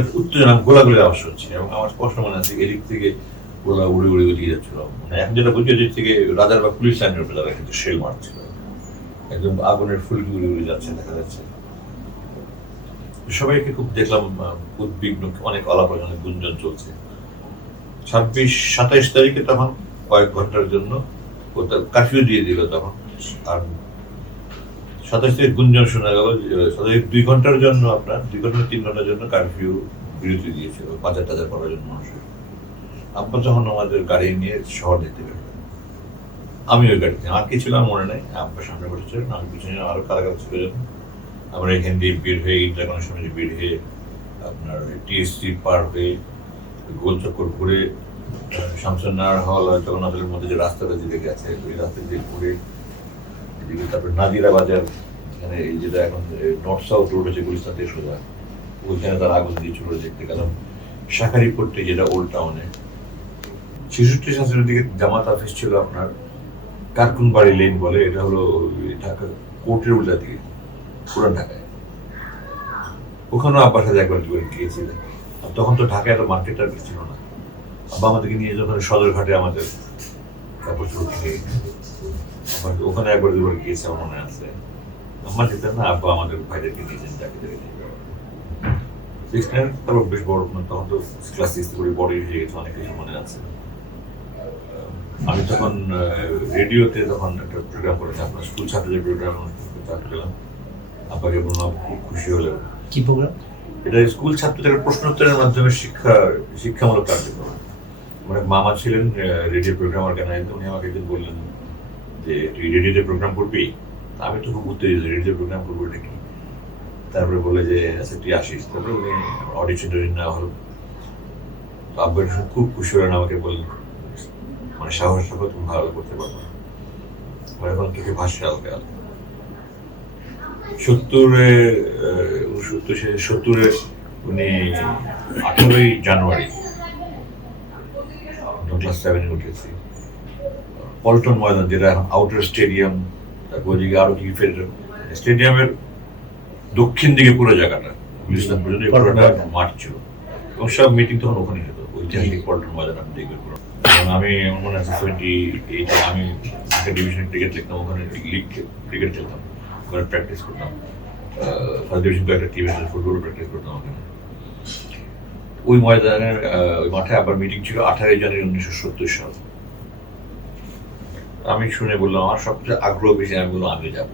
একটা উত্তেজনা, গোলাগুলির আওয়াজ হচ্ছে। এবং আমার স্পষ্ট মনে আছে এদিক থেকে গোলা উড়ে উড়ে উড়িয়ে যাচ্ছিল। মানে এখন যেটা বুঝি এদিক থেকে রাজার বা পুলিশ লাইনের উপরে তারা কিন্তু শেল মারছিল। একদম আগুনের ফুলকি উড়ে উড়ে যাচ্ছে, দেখা যাচ্ছে। সবাইকে খুব দেখলাম উদ্বিগ্ন, অনেক অলাপন, অনেক গুঞ্জন চলছে। ছাব্বিশ, সাতাইশ তারিখে তখন কয়েক ঘণ্টার জন্য কারফিউ দিয়ে দিল তখন। আর সাতাশ তারিখ গুঞ্জন শোনা গেল সাতাশ দুই ঘণ্টার জন্য আপনার, দুই ঘণ্টা তিন ঘণ্টার জন্য কারফিউ বিরতি দিয়েছিল বাজার টাজার করার জন্য মানুষের আব্বা যখন আমাদের গাড়ি নিয়ে শহর যেতে বেরোলেন আমি ওই গাড়িতে, আর কি ছিলাম মনে নেই আব্বা সামনে বসেছিলেন, আমি পিছনে আরও কারা কারা ছিল যেন। আমরা এখান দিয়ে বের হয়ে ইন্টার কানেকশনে বের হয়ে আপনার টিএসসি পার হয়ে গোল চক্কর ঘুরে শামসুন্নার হল, জগন্নাথের মধ্যে যে রাস্তাটা যেদিকে গেছে ওই রাস্তা দিয়ে ঘুরে এদিকে তারপরে নাজিরা বাজার এখানে এই যেটা এখন নর্থ সাউথ রোড আছে গুলিস্তান থেকে সোজা। ওইখানে তার আগুন দিয়ে চলে দেখতে গেলাম। শাখারিপট্টি যেটা ওল্ড টাউনে ছেষট্টি শাসনের দিকে জামাত অফিস ছিল আপনার কার্কুন বাড়ি লেন বলে, এটা হলো ঢাকা কোর্টের উল্টা দিকে, পুরান ঢাকায়। ওখানেও আব্বার সাথে একবার দুবার গিয়েছিলেন। আর তখন তো ঢাকায় এত মার্কেট আর কিছু ছিল না। আব্বা আমাদেরকে নিয়ে যখন সদরঘাটে আমাদের কাপড় চোপড় কিনে ওখানে একবার দুবার গিয়েছে আমার মনে আছে। যেতেন না আব্বা আমাদের ভাইদেরকে নিয়ে যাওয়া। তারপর বেশ বড় মানে তখন তো ক্লাস সিক্স করে বড় হয়ে গেছে অনেক কিছু মনে আছে। আমি তখন রেডিওতে তখন একটা প্রোগ্রাম করেছি আপনার স্কুল ছাত্রদের প্রোগ্রাম চালু করলাম আব্বাকে বললাম খুব খুশি হলেন। কি প্রোগ্রাম এটা স্কুল ছাত্রদের প্রশ্নোত্তরের মাধ্যমে শিক্ষা শিক্ষামূলক কার্যক্রম। মানে মামা ছিলেন রেডিও প্রোগ্রাম অর্গানাইজার উনি আমাকে একদিন বললেন যে তুই রেডিওতে প্রোগ্রাম করবি, আমি তো খুব উত্তেজিত রেডিও প্রোগ্রাম করব এটা কি? তারপরে বলে যে আচ্ছা তুই আসিস। তারপরে উনি অডিশন টডিশন নেওয়া হলো। তো আব্বা খুব খুশি হলেন, আমাকে বললেন মানে সাহস থাকো তুমি ভালো করতে পারব আমার এখন তোকে ভাসছে হালকা হালকা সত্তরে সত্তর সত্তরে উনি আঠারোই জানুয়ারি ক্লাস সেভেনে উঠেছি। পল্টন ময়দান যেটা এখন আউটার স্টেডিয়াম তারপর ওইদিকে আরও কি স্টেডিয়ামের দক্ষিণ দিকে পুরো জায়গাটা গুলিস্তান পর্যন্ত পুরোটা মাঠ ছিল। এবং সব মিটিং তখন ওখানে হতো ঐতিহাসিক পল্টন ময়দান আপনি দেখবেন পুরো আমি মনে আছে টোয়েন্টি এইটে আমি ঢাকা ডিভিশন ক্রিকেট দেখতাম ওখানে লিগ ক্রিকেট খেলতাম। ওখানে প্র্যাকটিস করতাম। ফার্স্ট ডিভিশন একটা টিম আছে ফুটবল প্র্যাকটিস করতাম ওখানে। ওই ময়দানের ওই মাঠে আবার মিটিং ছিল আঠারোই জানুয়ারি উনিশশো সত্তর সাল। আমি শুনে বললাম, আমার সবচেয়ে আগ্রহ বেশি আমি বললাম, আমি যাব।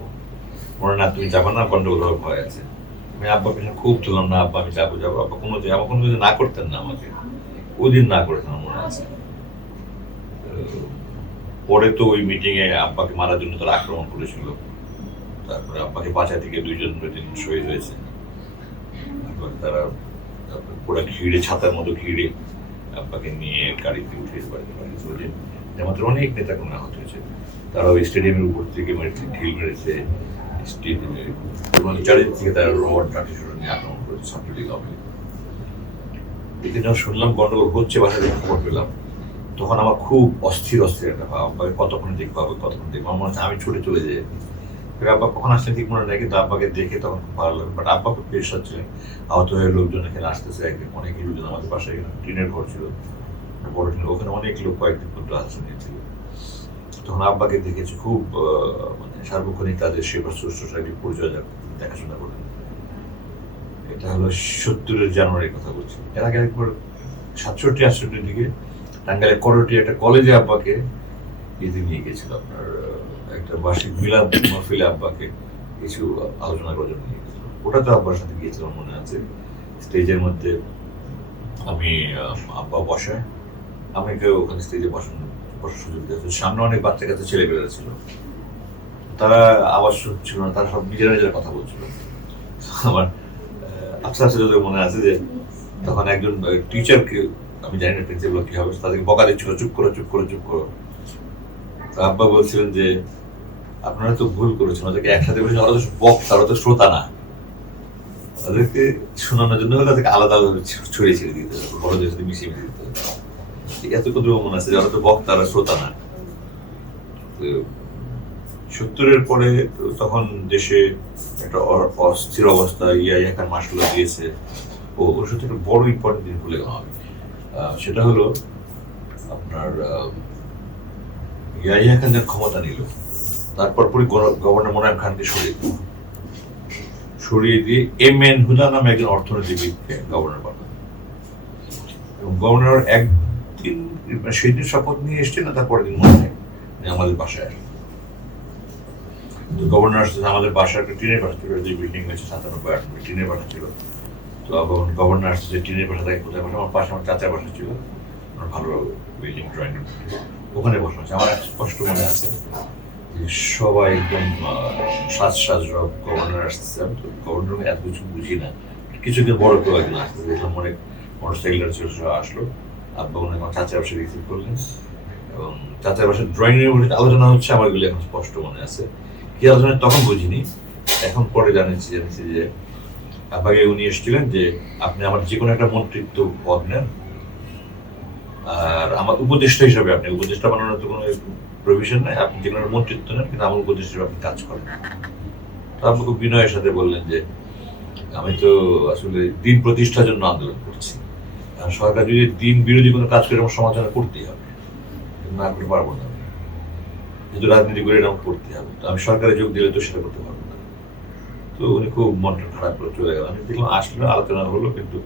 মনে না তুমি যাব না, গন্ডগোল হওয়ার ভয় আছে। আমি আব্বা পিছনে খুব তুললাম, না, আব্বা, আমি যাব যাব। আব্বা কোনো আমার কোনো কিছু না করতেন না আমাকে। ওই দিন না করেছেন মনে আছে। পরে তো ওই মিটিংয়ে আব্বাকে মারার জন্য তারা আক্রমণ করেছিল। তারপরে আব্বাকে বাঁচাতে থেকে দুইজন দুজন শহীদ হয়েছে। তারপরে তারা পুরো ঘিরে, ছাতার মতো ঘিরে আব্বাকে নিয়ে গাড়িতে উঠে বাড়িতে পাঠিয়েছিল যে আমাদের অনেক নেতা কোনো আহত হয়েছে। তারা ওই স্টেডিয়ামের উপর থেকে মেরেছে ঢিল মেরেছে। স্টেডিয়ামে এবং চারিদিক থেকে তারা রড লাঠি শুরু নিয়ে আক্রমণ করেছে ছাত্রলীগ আওয়ামী লীগ। যখন শুনলাম গন্ডগোল হচ্ছে বাসা থেকে খবর পেলাম, তখন আমার খুব অস্থির অস্থির একটা ভাব। আব্বাকে কতক্ষণ দেখব আব্বা কতক্ষণ দেখব? আমার মনে হচ্ছে আমি ছুটে চলে যাই। আব্বা কখন আসলে ঠিক মনে নেই, কিন্তু আব্বাকে দেখে তখন খুব ভালো লাগে বাট আব্বা খুব পেশ হচ্ছিলেন আহত হয়ে লোকজন এখানে আসতেছে একদিন অনেক লোকজন আমাদের পাশে টিনের ঘর ছিল। বড় টিনের ওখানে অনেক লোক কয়েকদিন পর্যন্ত আশ্রয় নিয়েছিল। তখন আব্বাকে দেখেছি খুব মানে সার্বক্ষণিক তাদের সেবা শুশ্রূষা পরিচর্যা দেখাশোনা করেন। এটা হলো সত্তরের জানুয়ারির কথা বলছি। এর আগে একবার সাতষট্টি, আটষট্টির দিকে টাঙ্গাইলের করটি একটা কলেজে আব্বাকে ইয়েতে নিয়ে গেছিল আপনার একটা বার্ষিক মিলাদ মাহফিলে আব্বাকে কিছু আলোচনা করার জন্য ওটা তো আব্বার সাথে গিয়েছিলাম মনে আছে। স্টেজের মধ্যে আমি আব্বা বসায়। আমাকে ওখানে স্টেজে বসানো বসার সুযোগ দিয়েছিল সামনে অনেক বাচ্চা কাচ্চা ছেলে পেলেরা ছিল। তারা আওয়াজ শুনছিল না তারা সব নিজেরা নিজেরা কথা বলছিল। আমার আহ, আফসা আছে মনে আছে যে তখন একজন টিচারকে আমি জানি না প্রিন্সিপাল কি হবে তাদেরকে বকা দিচ্ছিল চুপ করো চুপ করো চুপ করো। তো আব্বা বলছিলেন যে আপনারা তো ভুল করেছেন ওদেরকে একসাথে বসে ওরা তো বক্তা ওরা তো শ্রোতা না। তাদেরকে শোনানোর জন্য হলে তাদেরকে আলাদা আলাদা ছড়িয়ে ছেড়ে দিতে হবে বড়দের সাথে মিশিয়ে দিতে হবে এত কত মনে আছে যে ওরা তো বক্তা ওরা শ্রোতা না। সত্তরের পরে তখন দেশে একটা অস্থির অবস্থা ইয়া ইয়াকার মাসগুলো দিয়েছে ও ওর সাথে একটা বড় ইম্পর্টেন্ট জিনিস ভুলে গেলাম সেটা হলো আপনার আহ, ইয়াহিয়া খান ক্ষমতা নিল তারপর পরে গভর্নর মোনায়েম খানকে সরিয়ে দিল। সরিয়ে দিয়ে এম এন হুদা নামে একজন অর্থনীতিবিদকে গভর্নর বানান এবং গভর্নর একদিন মানে সেই দিন শপথ নিয়ে এসছে না তার পরের দিন মনে হয় আমাদের বাসায় আসেন। তো গভর্নর আসছে আমাদের বাসার একটা টিনের বাসা ছিল যে বিল্ডিং হয়েছে সাতানব্বই আটানব্বই টিনের বাসা ছিল। তো গভর্নর আসছে যে টিনের বাসা থেকে কোথায় বসে? আমার পাশে আমার চাচার বাসা ছিল। আমার ভালো বিল্ডিং ড্রয়িং ওখানে বসা আছে। আমার স্পষ্ট মনে আছে সবাই একদম সাজ সাজ রব গভর্নর আসতেছে। তো গভর্নর এত কিছু বুঝি না। কিছুদিন বড় কেউ একজন আসতে দেখলাম অনেক মোটর সাইকেল ছিল আসলো। আব্বা মনে আমার চাচার বাসায় রিসিভ করলেন। এবং চাচার বাসায় ড্রয়িং রুমে আলোচনা হচ্ছে, আমার এগুলো এখন স্পষ্ট মনে আছে। কি আলোচনা তখন বুঝিনি। এখন পরে জানিয়েছি জানিয়েছি যে, আব্বাকে উনি এসেছিলেন যে, আপনি আমার যে কোনো একটা মন্ত্রিত্ব পদ নেন। আর আমার উপদেষ্টা হিসাবে আপনি, উপদেষ্টা বানানোর তো কোনো প্রভিশন নাই। আপনি যে কোনো মন্ত্রিত্ব নেন, কিন্তু আমার উপদেষ্টা হিসাবে আপনি কাজ করেন। তো আপনি খুব বিনয়ের সাথে বললেন যে, আমি তো আসলে দিন প্রতিষ্ঠার জন্য আন্দোলন করছি। সরকার যদি দিন বিরোধী কোনো কাজ করে আমার সমালোচনা করতেই হবে। না করতে পারব না। যেহেতু রাজনীতি করে এরকম করতে হবে, তো আমি সরকারে যোগ দিলে তো সেটা করতে পারব না। তো উনি খুব মনটা খারাপ করে চলে গেলেন। আমি দেখলাম আসলে আলোচনা হলো, কিন্তু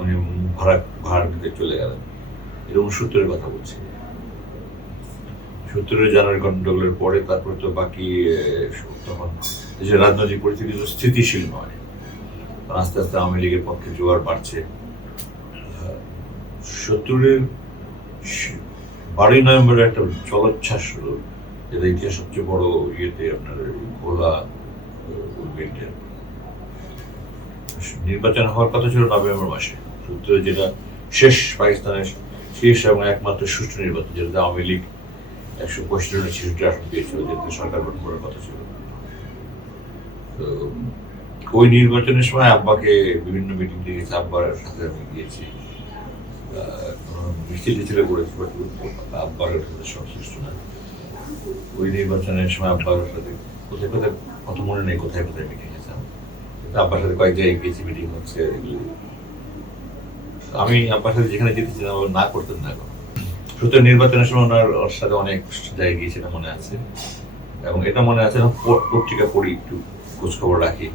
উনি ভাড়া ভাড়ার দিকে চলে গেলেন। এরকম সূত্রের কথা বলছি। সূত্রের জানুয়ারি গণ্ডগোলের পরে তারপরে তো বাকি তখন দেশের রাজনৈতিক পরিস্থিতি স্থিতিশীল নয়। আস্তে আস্তে আওয়ামী লীগের পক্ষে জোয়ার বাড়ছে। সত্তরের বারোই নভেম্বরে একটা জলোচ্ছ্বাস হলো। যেটা ইতিহাস সবচেয়ে বড় ইয়েতে আপনার উইন্ডে নির্বাচন হওয়ার কথা ছিল নভেম্বর মাসে। সত্তরে যেটা শেষ পাকিস্তানের শেষ এবং একমাত্র সুষ্ঠু নির্বাচন যেটা আওয়ামী লীগ একশো পঁয়ষট্টি ছেষট্টি আসন পেয়েছিল যেতে সরকার গঠন করার কথা ছিল। ওই নির্বাচনের সময় আব্বাকে বিভিন্ন মিটিং দেখেছি আব্বার সাথে আমি গিয়েছি। মিছিল টিছিল করেছি বাট সাথে সংশ্লিষ্ট না ওই নির্বাচনের সময় আব্বার সাথে কোথায় কোথায় কত মনে নেই, কোথায় কোথায় মিটিং গেছিলাম আব্বার সাথে কয়েক জায়গায় গেছি মিটিং হচ্ছে আমি আব্বার সাথে যেখানে যেতেছিলাম ও না করতেন না সুতরাং নির্বাচনের সময় ওনার ওর সাথে অনেক জায়গায় গিয়েছিলাম মনে আছে। এবং এটা মনে আছে পত্রিকা পড়ি, একটু খোঁজখবর রাখি।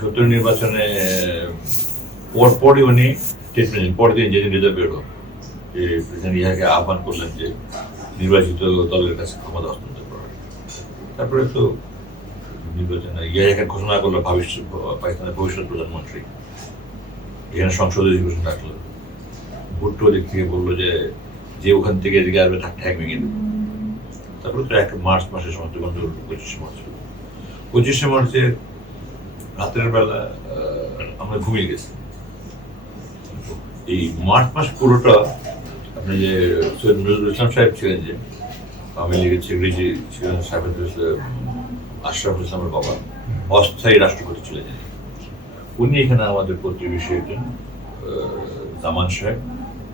সত্তর নির্বাচনে, পর, পরই উনি স্টেটমেন্ট পরের দিন যেদিন রেজাল্ট বেরো যে প্রেসিডেন্ট ইহাকে আহ্বান করলেন যে নির্বাচিত দলের কাছে ক্ষমতা হস্তান্তর করার। তারপরে তো নির্বাচনে ইয়াকে ঘোষণা করল ভবিষ্যৎ, পাকিস্তানের ভবিষ্যৎ প্রধানমন্ত্রী। এখানে সংসদে অধিবেশন রাখল ভুট্টো দিক থেকে বলল যে যে ওখান থেকে এদিকে আসবে তার ঠ্যাং ভেঙে দেবে। তারপরে তো এক মার্চ মাসের সময় তখন পঁচিশে মার্চ। পঁচিশে মার্চে রাতের বেলা আমরা ঘুমিয়ে গেছি। এই মার্চ মাস পুরোটা আপনি যে সৈয়দ নজরুল ইসলাম সাহেব ছিলেন যে আওয়ামী লিখেছি সেক্রেটারি ছিলেন সাহেব আশরাফ ইসলামের বাবা, অস্থায়ী রাষ্ট্রপতি ছিলেন যিনি। উনি এখানে আমাদের প্রতিবেশী একজন জামান সাহেব।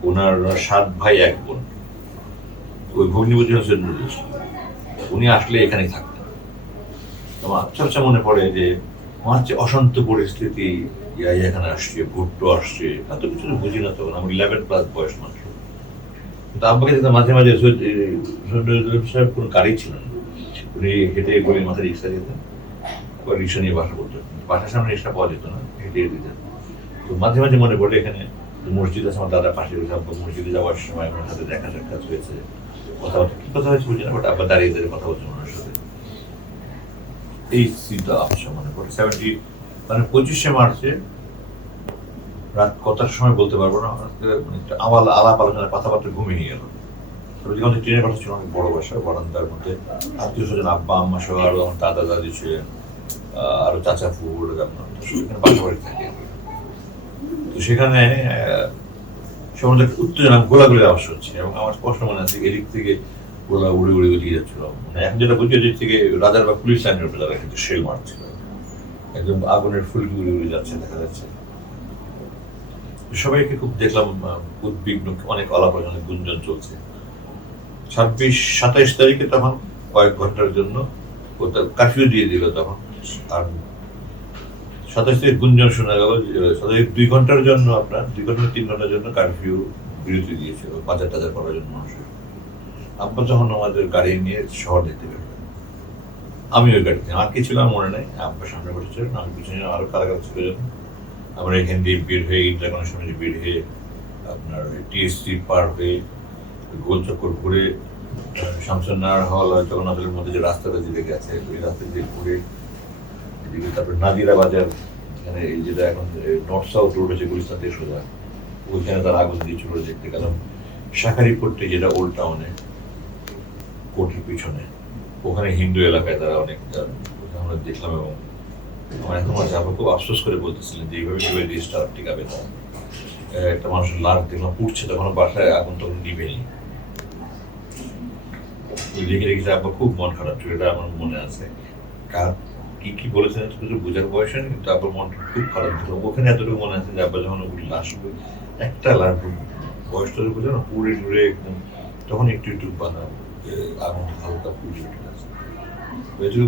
ওনার সাত ভাই, এক বোন। ওই ভগ্নিপতি সৈয়দ নজরুল ইসলাম। উনি আসলে এখানেই থাকতেন। আচ্ছা আচ্ছা মনে পড়ে যে আমার যে অশান্ত পরিস্থিতি ইয়াই এখানে আসছে, ভুট্টো আসছে, এত কিছু তো বুঝি না তখন আমার ইলেভেন ক্লাস বয়স মাত্র। কিন্তু আব্বাকে দেখতাম মাঝে মাঝে সাহেব কোনো গাড়ি ছিলেন না। উনি হেঁটে গলির মাথায় রিক্সা যেতেন রিক্সা নিয়ে বাসা করতেন। বাসার সামনে রিক্সা পাওয়া যেত না, হেঁটে দিতেন তো মাঝে মাঝে মনে পড়ে এখানে মসজিদ আছে, আমার দাদার পাশে বসে আব্বা মসজিদে যাওয়ার সময় আমার সাথে দেখা সাক্ষাৎ হয়েছে। কথাবার্তা কি কথা হয়েছে বুঝি না বাট আব্বা দাঁড়িয়ে দাঁড়িয়ে কথা বলছে ওনার সাথে। এই চিন্তা আবশ্যক মনে পড়ে। সেভেন্টি মানে পঁচিশে মার্চে রাত কটার সময় বলতে পারব না, আজকে মানে আলাপ আলোচনা, কথাবার্তা ঘুমিয়ে গেল। যখন ট্রেনের কথা ছিল, অনেক বড় বাসা, বারান্দার মধ্যে। আত্মীয় স্বজন, আব্বা, আম্মা সহ আরও আমার দাদা, দাদি ছিলেন আরও চাচা ফুল সেখানে বাড়ি থাকে। তো সেখানে সমুদ্র উত্তেজনা গোলাগুলি আওয়াজ হচ্ছে এবং আমার স্পষ্ট মনে আছে, এদিক থেকে গোলা উড়ে উড়ে উড়িয়ে যাচ্ছিল। মানে এখন যেটা বুঝি, এদিক থেকে রাজার বা পুলিশ লাইনের উপরে তারা কিন্তু শেল মারছিল একদম আগুনের ফুলকি উড়ে উড়ে যাচ্ছে, দেখা যাচ্ছে। সবাইকে খুব দেখলাম উদ্বিগ্ন, অনেক আলাপ অনেক গুঞ্জন চলছে। ছাব্বিশ, সাতাইশ তারিখে তখন কয়েক ঘণ্টার জন্য কারফিউ দিয়ে দিল তখন। আর সাতাশ তারিখ গুঞ্জন শোনা গেল সাতাশ দুই ঘণ্টার জন্য আপনার, দুই ঘণ্টা, তিন ঘণ্টার জন্য কারফিউ বিরতি দিয়েছিল বাজার টাজার করার জন্য মানুষের। আব্বা যখন আমাদের গাড়ি নিয়ে শহর যেতে বেরোলেন আমি ওই গাড়িতে। আর কি ছিল আমার মনে নেই। আব্বা সামনে বসেছিলেন আমি পিছনে আরও কারা কারা ছিল আমরা এখান দিয়ে বের হয়ে ইন্দিরা কানেকশনে বের হয়ে আপনার টিএসসি পার হয়ে গোল চক্কর ঘুরে শামসান্নার হল, জগন্নাথের মধ্যে যে রাস্তাটা যেতে গেছে ওই রাস্তা দিয়ে ঘুরে, এদিকে তারপরে নাদিরা বাজার, এখানে এই যেটা এখন নর্থ সাউথ রোড আছে গুলিস্তান থেকে সোজা, ওইখানে তার আগুন দিয়েছিল, দেখতে গেলাম। শাখারিপট্টি যেটা ওল্ড টাউনে কোর্টের পিছনে। ওখানে হিন্দু এলাকায় তারা অনেক আমরা দেখলাম এবং আমার এখন আবার খুব আফসোস করে বলতেছিলেন যে এইভাবে কীভাবে দেশটা টিকাবে না। একটা মানুষের লাশ দেখলাম, পুড়ছে তখন বাসায় আগুন তখন নিবেনি। দেখে রেখেছে আব্বা খুব মন খারাপ ছিল, এটা আমার মনে আছে। কার, কি কি বলেছেন কিছু বোঝার বয়স হয়নি, কিন্তু আব্বার মনটা খুব খারাপ ছিল। ওখানে এতটুকু মনে আছে যে আব্বা যখন ওগুলি লাশ একটা লাশ বয়সটা বোঝা না পুড়ে টুড়ে একদম, তখন একটু একটু বানা যে আগুন হালকা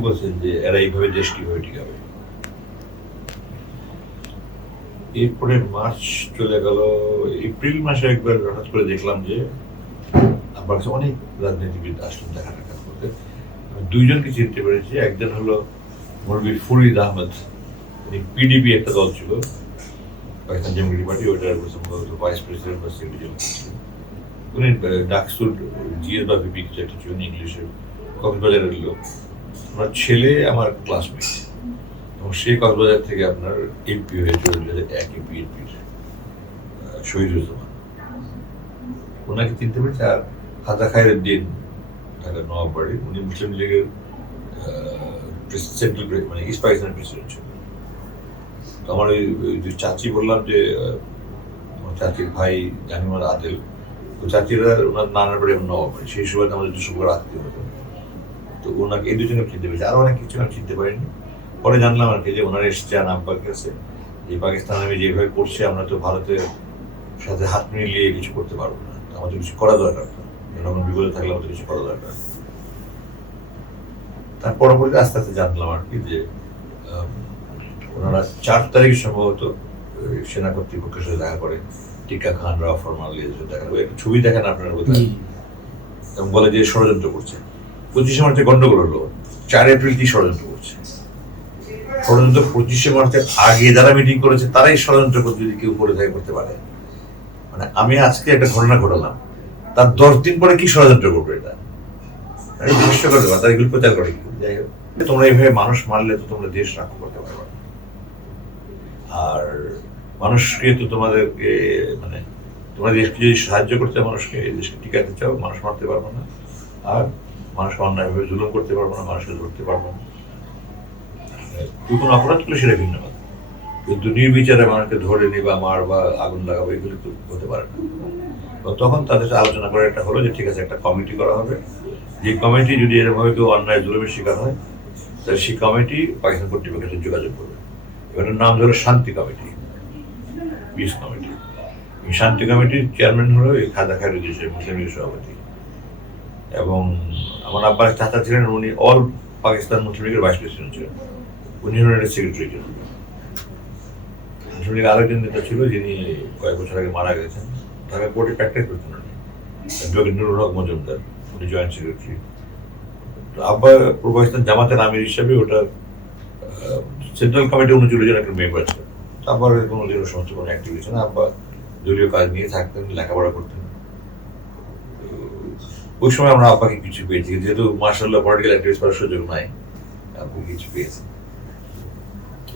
বলছেন যে এরা এইভাবে দেশ কীভাবে টিকাবে এরপরে মার্চ চলে গেল, এপ্রিল মাসে একবার হঠাৎ করে দেখলাম যে আমার অনেক রাজনীতিবিদ আসলেন দেখা দেখা করতে। আমি দুইজনকে চিনতে পেরেছি, একজন হলো মৌলবীর ফরিদ আহমেদ, উনি পিডিপি একটা দল ছিল, পাকিস্তান ডেমোক্রেটিক পার্টি ওটার ভাইস প্রেসিডেন্ট বা সেক্রেটারি উনি ডাকসুর জিএস বা ভিপি ইংলিশে, কক্সবাজারের লোক। আমার ছেলে, আমার ক্লাসমেট এবং সেই কক্সবাজার থেকে আপনার এমপি হয়ে চলে বিএনপির শহীদুজ্জামান। ওনাকে চিনতে পেরেছে আর খাজা খায়ের দিন ঢাকার নবাববাড়ি, উনি মুসলিম লীগের সেন্ট্রাল মানে ইস্ট পাকিস্তানের প্রেসিডেন্ট তো আমার ওই যে চাচি বললাম যে চাচির ভাই জানিমার আদেল চাচিরা ওনার নানার বাড়ি নবাববাড়ি সেই সময় আমাদের দুশো করে আত্মীয় হতো। তো ওনাকে এই দুজনে চিনতে পেরেছি। আরও অনেক কিছু আমি চিনতে পারিনি। পরে জানলাম আর কি যে ওনার এসছে আর নাম্বার কাছে যে পাকিস্তান আমি যেভাবে করছে, আমরা তো ভারতের সাথে হাত মিলিয়ে কিছু করতে পারব না। আমাদের কিছু করা দরকার। জনগণ বিপদে থাকলে আমাদের কিছু করা দরকার। তার পরবর্তী আস্তে আস্তে জানলাম আর কি যে ওনারা চার তারিখ সম্ভবত সেনা কর্তৃপক্ষের সাথে দেখা করে। টিকা খান রাও ফরমাল দেখা একটা ছবি দেখেন আপনারা বোধহয়। এবং বলে যে ষড়যন্ত্র করছে। পঁচিশে মার্চে গন্ডগোল হলো চার এপ্রিল কি ষড়যন্ত্র করছে? ষড়যন্ত্র পঁচিশে মার্চের আগে যারা মিটিং করেছে তারাই ষড়যন্ত্র করতে যদি কেউ করে থাকে করতে পারে। মানে আমি আজকে একটা ঘটনা ঘটালাম। তার দশ দিন পরে কি ষড়যন্ত্র করবে এটা? দেবা তারা এগুলো প্রচার করে যাই হোক। তোমরা এইভাবে মানুষ মারলে তো তোমরা দেশ রক্ষা করতে পারবে। আর মানুষকে তো তোমাদেরকে মানে তোমরা দেশকে যদি সাহায্য করতে মানুষকে এই দেশকে টিকাতে চাও, মানুষ মারতে পারব না। আর মানুষ অন্যায়ভাবে জুলুম করতে পারব না, মানুষকে ধরতে পারব না। তুই কোনো অপরাধ করলে সেটা ভিন্ন কথা। কিন্তু নির্বিচারে মানুষকে ধরে নিবা মার বা আগুন লাগাবো, এগুলো তো হতে পারে না। তখন তাদের সাথে আলোচনা করে একটা হলো যে, ঠিক আছে, একটা কমিটি করা হবে। যে কমিটি যদি এরকমভাবে কেউ অন্যায়, জুলুমের শিকার হয়, তাহলে সেই কমিটি পাকিস্তান কর্তৃপক্ষের সাথে যোগাযোগ করবে। এবার নাম ধরো শান্তি কমিটি। Piece committee. এই শান্তি কমিটির চেয়ারম্যান হলো এই খাজা খায়রুদ্দিন সাহেব মুসলিম লীগের সভাপতি। এবং আমার আব্বার চাচা ছিলেন, উনি অল পাকিস্তান মুসলিম লীগের ভাইস প্রেসিডেন্ট ছিলেন। উনি হলেন সেক্রেটারি ছিলেন মুসলিম লীগের আরেকজন নেতা ছিল যিনি কয়েক বছর আগে মারা গেছেন। তাকে কোর্টে প্র্যাকটিস করতেন উনি অ্যাডভোকেট নুরুল হক মজুমদার, উনি জয়েন্ট সেক্রেটারি। তো আব্বা পাকিস্তান জামাতের আমির হিসাবে ওটা সেন্ট্রাল কমিটি উনচল্লিশ জন একটা মেম্বার ছিল আব্বার কোনো দিনও সমস্ত কোনো অ্যাক্টিভিটি না আব্বা দলীয় কাজ নিয়ে থাকতেন, লেখাপড়া করতেন। ওই সময় আমরা আব্বাকে কিছু পেয়েছি, যেহেতু মার্শাল্লাহ পলিটিক্যাল অ্যাক্টিভিটিস করার সুযোগ নাই, আব্বু কিছু পেয়েছি।